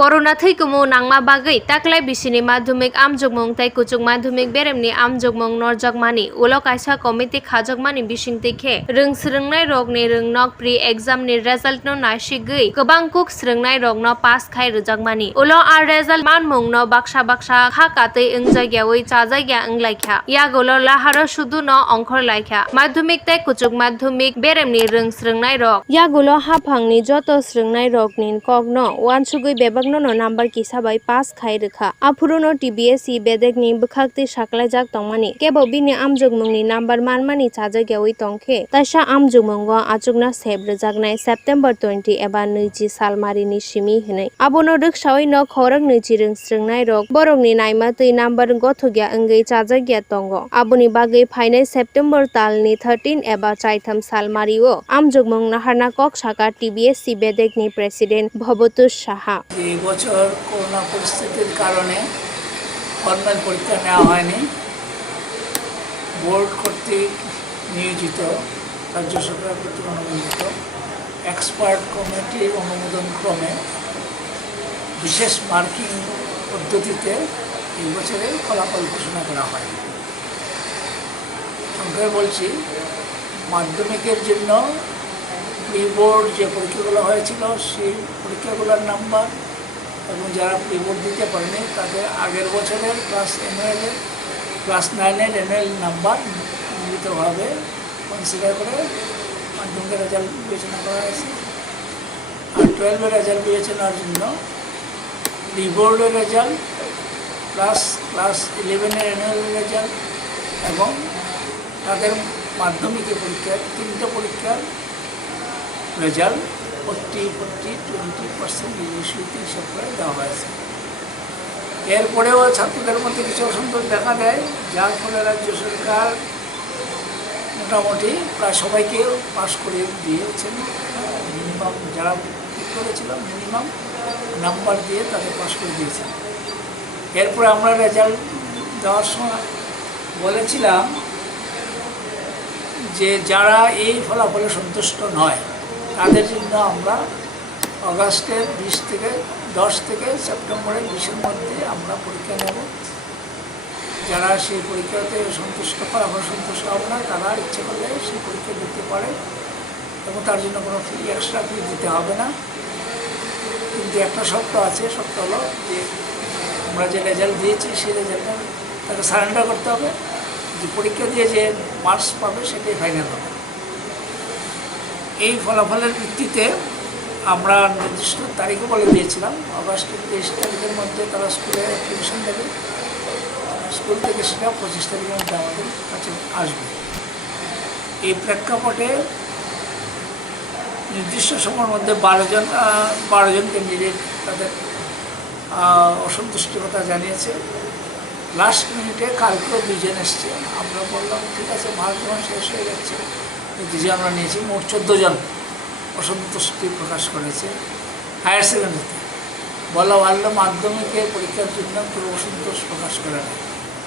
Corona thai kumu nangma bagai taklai bisini madhyamik amjokmung tai kuchuk madhyamik beremni amjokmung norjakmani ulo kaisa committee khajakmani bisingtwi khe rungsrwngnai rokni rungnog pre exam ni result no nasigui kwbang kuk srwngnai rokno pass khai rwjakmani ulo ar result manmung no baksa baksa kha katwi wngjakyawi chajakya wnglaikha yagulo laharo sudu no ongkhor laikha madhyamik tai kuchuk madhyamik beremni rungsrwngnai rok yagulo haphangni joto srwngnai rokni kokno wansugui bebak no number kisabai pass khai rwkha aphurono TBSE bedek ni bwkhakti saklaijak tongmani kebo bini amjokmungni number manmani chajakyawi tongkhe taisa amjokmungo achukna sep rwjaknai September 20 eba 20 salmari ni simi hinai abono rwksawi no khorok 20 rungsrwngnai rok borokni naimatwi number gothokya wngwi chajakya tongo aboni bagwi phainai September talni 13 eba 4 salmari o amjokmung naharna kok sakha TBSE bedek ni President Bhabatush Saha বছর corona পরিস্থিতির কারণে formal পরীক্ষা নেওয়া হয়নি। Board কর্তৃক নিয়োজিত রাজ্য সরকার কর্তৃক অনুমোদিত এক্সপার্ট কমিটির অনুমোদন ক্রমে বিশেষ মার্কিং পদ্ধতিতে এই বছরের ফলাফল ঘোষণা করা হয়। সংক্ষেপে বলছি, মাধ্যমিকের জন্য প্রি বোর্ড যে পরীক্ষাগুলো হয়েছিল সেই পরীক্ষাগুলোর নাম্বার এবং যারা প্রি বোর্ড দিতে পারেনি তাদের আগের বছরের ক্লাস 9-এর অ্যানুয়াল নাম্বার নিয়মিতভাবে কনসিডার করে মাধ্যমিকের রেজাল্ট বিবেচনা করা হয়েছে। আর 12-এর রেজাল্ট বিবেচনার জন্য প্রি বোর্ডের রেজাল্ট প্লাস ক্লাস 11-এর অ্যানুয়াল রেজাল্ট এবং তাদের মাধ্যমিকের পরীক্ষার 3টে পরীক্ষার রেজাল্ট 40-20% রেশিওতে হিসাব করে দেওয়া হয়েছে। এরপরেও ছাত্রদের মধ্যে কিছু অসন্তোষ দেখা দেয়, যার ফলে রাজ্য সরকার মোটামুটি প্রায় সবাইকে পাস করে দিয়েছেন। মিনিমাম যারা ঠিক করেছিল মিনিমাম নাম্বার দিয়ে তাদের পাস করে দিয়েছেন। এরপরে আমরা রেজাল্ট দেওয়ার সময় বলেছিলাম যে যারা এই ফলাফলে সন্তুষ্ট নয় তাদের জন্য আমরা অগাস্টের 10 থেকে সেপ্টেম্বরের 20-এর মধ্যে আমরা পরীক্ষা নেব। যারা সেই পরীক্ষাতে ফলাফল সন্তুষ্ট হবে না তারা ইচ্ছে করলে সেই পরীক্ষা দিতে পারে এবং তার জন্য কোনো ফি এক্সট্রা ফি দিতে হবে না। কিন্তু একটা শর্ত আছে, শর্ত হলো যে আমরা যে রেজাল্ট দিয়েছি সেই রেজাল্টটা তাকে সারেন্ডার করতে হবে। যে পরীক্ষা দিয়ে যে মার্কস পাবে সেটাই ফাইনাল হবে। এই ফলাফলের ভিত্তিতে আমরা নির্দিষ্ট তারিখও বলে দিয়েছিলাম, অগাস্টের 23 তারিখের মধ্যে তারা স্কুলে অ্যাপ্লিকেশন দেবে, স্কুল থেকে সেটা 25 তারিখের মধ্যে আমাদের কাছে আসবে। এই প্রেক্ষাপটে নির্দিষ্ট সময়ের মধ্যে 12 জন ক্যান্ডিডেট তাদের অসন্তুষ্টির কথা জানিয়েছে। লাস্ট মিনিটে কালকেও 2 জন এসছে। আমরা বললাম ঠিক আছে, মার্চ যখন শেষ হয়ে যাচ্ছে, যে আমরা নিয়েছি মোট 14 জন অসন্তুষ্টি প্রকাশ করেছে। হায়ার সেকেন্ডারিতে বলা ভালো মাধ্যমিকের পরীক্ষার জন্য কেউ অসন্তোষ প্রকাশ করে না।